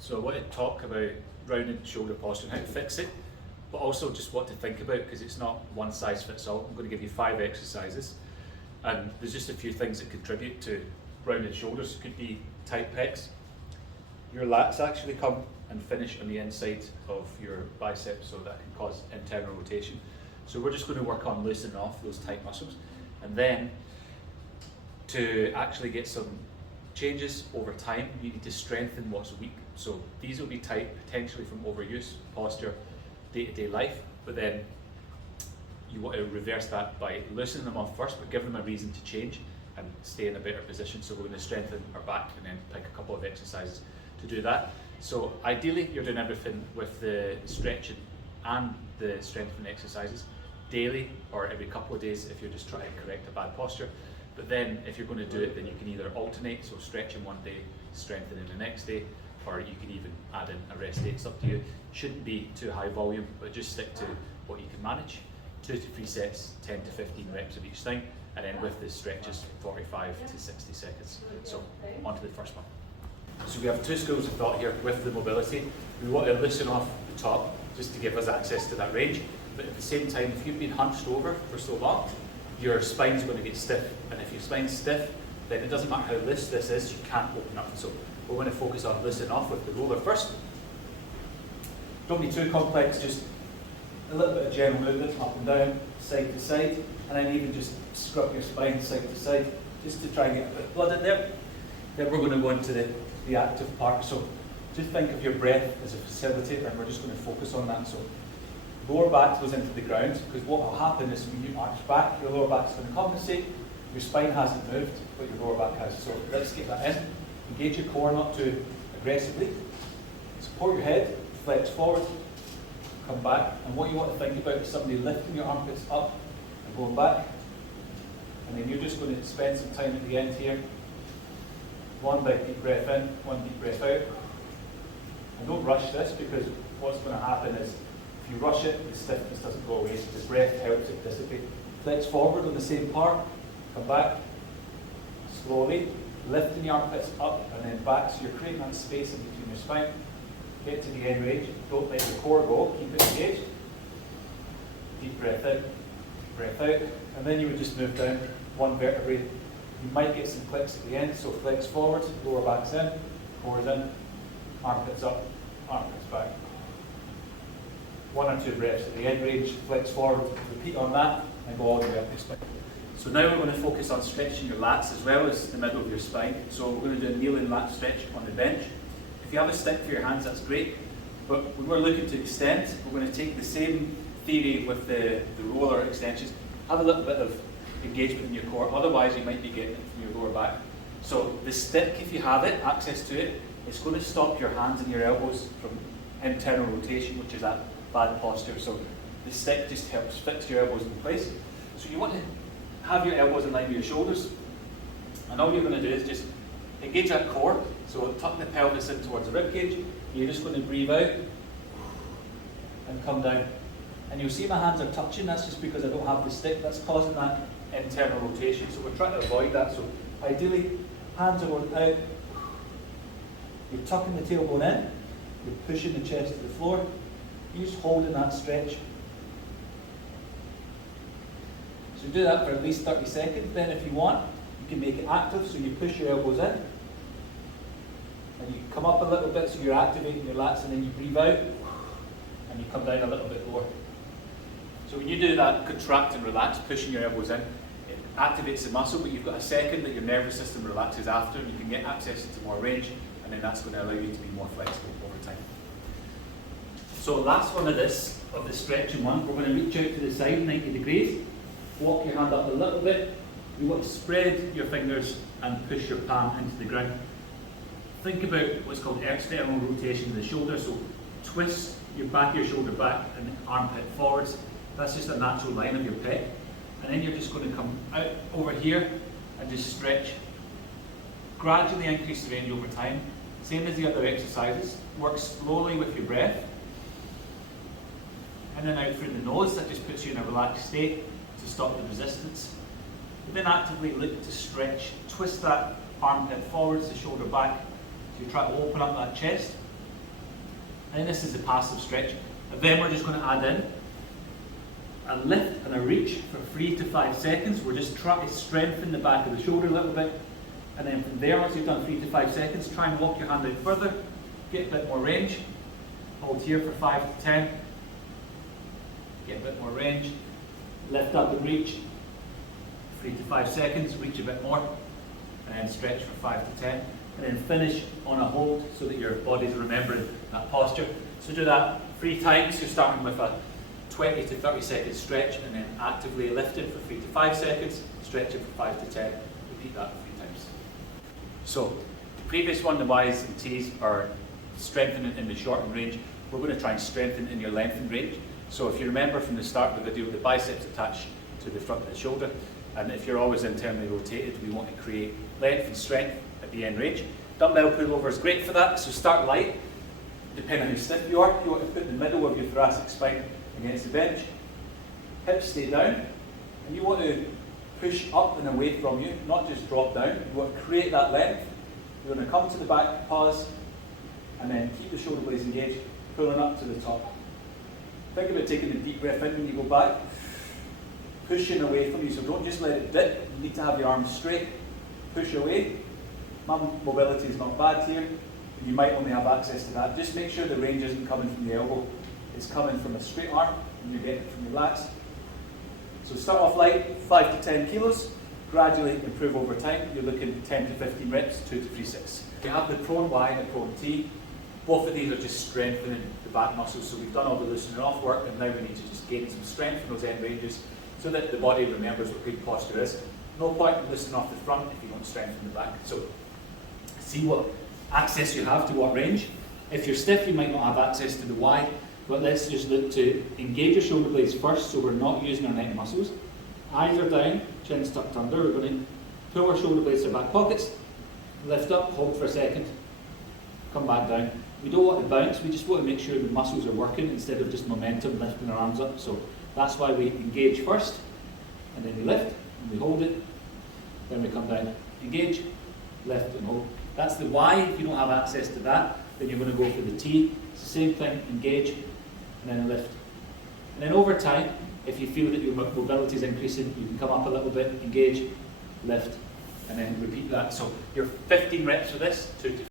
So I want to talk about rounded shoulder posture and how to fix it, but also just what to think about, because it's not one size fits all. I'm going to give you 5 exercises, and there's just a few things that contribute to rounded shoulders. It could be tight pecs. Your lats actually come and finish on the inside of your biceps, so that can cause internal rotation. So we're just going to work on loosening off those tight muscles, and then to actually get some changes over time, you need to strengthen what's weak. So these will be tight potentially from overuse, posture, day-to-day life, but then you want to reverse that by loosening them off first, but give them a reason to change and stay in a better position. So we're going to strengthen our back and then pick a couple of exercises to do that. So ideally you're doing everything with the stretching and the strengthening exercises daily or every couple of days if you're just trying to correct a bad posture. But then if you're going to do it, then you can either alternate, so stretching one day, strengthening the next day, or you can even add in a rest day. It's up to you. Shouldn't be too high volume, but just stick to what you can manage. 2 to 3 sets, 10 to 15 reps of each thing, and then with the stretches, 45 to 60 seconds. So on to the first one. So we have 2 schools of thought here with the mobility. We want to loosen off the top just to give us access to that range, but at the same time, if you've been hunched over for so long, your spine's going to get stiff, and if your spine's stiff, then it doesn't matter how loose this is, you can't open up. So we're going to focus on loosening off with the roller first. Don't be too complex, just a little bit of general movement up and down, side to side, and then even just scrub your spine side to side, just to try and get a bit of blood in there. Then we're going to go into the active part. So just think of your breath as a facilitator, and we're just going to focus on that. So lower back goes into the ground, because what will happen is when you arch back, your lower back's going to compensate. Your spine hasn't moved, but your lower back has. So let's get that in. Engage your core not too aggressively. Support your head, flex forward, come back. And what you want to think about is somebody lifting your armpits up and going back. And then you're just going to spend some time at the end here. One big deep breath in, one deep breath out. And don't rush this, because what's going to happen is if you rush it, the stiffness doesn't go away. The breath helps it dissipate. Flex forward on the same part, come back, slowly, lifting the armpits up and then back, so you're creating that space in between your spine. Get to the end range, don't let your core go, keep it engaged. Deep breath in, breath out, and then you would just move down one vertebrae. You might get some clicks at the end, so flex forward, lower back's in, core's in, armpits up, armpits back. 1 or 2 breaths at the end range, flex forward, repeat on that, and go all the way up your spine. So now we're going to focus on stretching your lats as well as the middle of your spine. So we're going to do a kneeling lat stretch on the bench. If you have a stick for your hands, that's great. But when we're looking to extend, we're going to take the same theory with the roller extensions. Have a little bit of engagement in your core, otherwise you might be getting it from your lower back. So the stick, if you have it, access to it, it's going to stop your hands and your elbows from internal rotation, which is that bad posture. So the stick just helps fix your elbows in place. So you want to have your elbows in line with your shoulders, and all you're going to do is just engage that core, so tuck the pelvis in towards the rib cage. You're just going to breathe out and come down, and you'll see my hands are touching. That's just because I don't have the stick. That's causing that internal rotation, so we're trying to avoid that. So ideally, hands are going out, you're tucking the tailbone in, you're pushing the chest to the floor, you're just holding that stretch. So do that for at least 30 seconds. Then if you want, you can make it active, so you push your elbows in, and you come up a little bit, so you're activating your lats, and then you breathe out, and you come down a little bit lower. So when you do that contract and relax, pushing your elbows in, it activates the muscle, but you've got a second that your nervous system relaxes after, and you can get access to more range, and then that's going to allow you to be more flexible over time. So last one of the stretching one, we're going to reach out to the side 90 degrees. Walk your hand up a little bit. You want to spread your fingers and push your palm into the ground. Think about what's called external rotation of the shoulder. So twist your back of your shoulder back and the armpit forwards. That's just a natural line of your pec. And then you're just going to come out over here and just stretch. Gradually increase the range over time. Same as the other exercises. Work slowly with your breath. In and out through the nose. That just puts you in a relaxed state to stop the resistance. But then actively look to stretch, twist that armpit forwards, the shoulder back. So you try to open up that chest, And this is the passive stretch. And then we're just going to add in a lift and a reach for 3 to 5 seconds. We're just trying to strengthen the back of the shoulder a little bit. And then from there, once you've done 3 to 5 seconds, try and walk your hand out further, get a bit more range. Hold here for 5 to 10. Get a bit more range. Lift up and reach. 3 to 5 seconds, reach a bit more. And then stretch for 5 to 10. And then finish on a hold so that your body's remembering that posture. So do that 3 times. You're starting with a 20 to 30 second stretch and then actively lifting for 3 to 5 seconds, stretching for 5 to 10. Repeat that 3 times. So the previous one, the Ys and Ts, are strengthening in the shortened range. We're going to try and strengthen in your lengthened range. So if you remember from the start of the video, the biceps attached to the front of the shoulder, and if you're always internally rotated, we want to create length and strength at the end range. Dumbbell pullover is great for that, so start light. Depending on how stiff you are, you want to put the middle of your thoracic spine against the bench. Hips stay down, and you want to push up and away from you, not just drop down. You want to create that length. You're going to come to the back, pause, and then keep the shoulder blades engaged, pulling up to the top. Think about taking a deep breath in when you go back, pushing away from you, so don't just let it dip. You need to have your arms straight, push away. My mobility is not bad here. You might only have access to that. Just make sure the range isn't coming from the elbow. It's coming from a straight arm, and you're getting it from your lats. So start off light, 5 to 10 kilos. Gradually improve over time. You're looking 10 to 15 reps, 2 to 3 sets. You have the prone Y and the prone T. Both of these are just strengthening the back muscles. So we've done all the loosening off work, and now we need to just gain some strength in those end ranges so that the body remembers what good posture is. No point in loosening off the front if you don't strengthen the back. So see what access you have to what range. If you're stiff, you might not have access to the Y, but let's just look to engage your shoulder blades first so we're not using our neck muscles. Eyes are down, chin's tucked under. We're going to pull our shoulder blades to back pockets, lift up, hold for a second, come back down. We don't want to bounce, we just want to make sure the muscles are working instead of just momentum lifting our arms up. So that's why we engage first, and then we lift, and we hold it, then we come down, engage, lift and hold. That's the Y. If you don't have access to that, then you're going to go for the T. It's the same thing, engage, and then lift. And then over time, if you feel that your mobility is increasing, you can come up a little bit, engage, lift, and then repeat that. So you're 15 reps for this, 2 to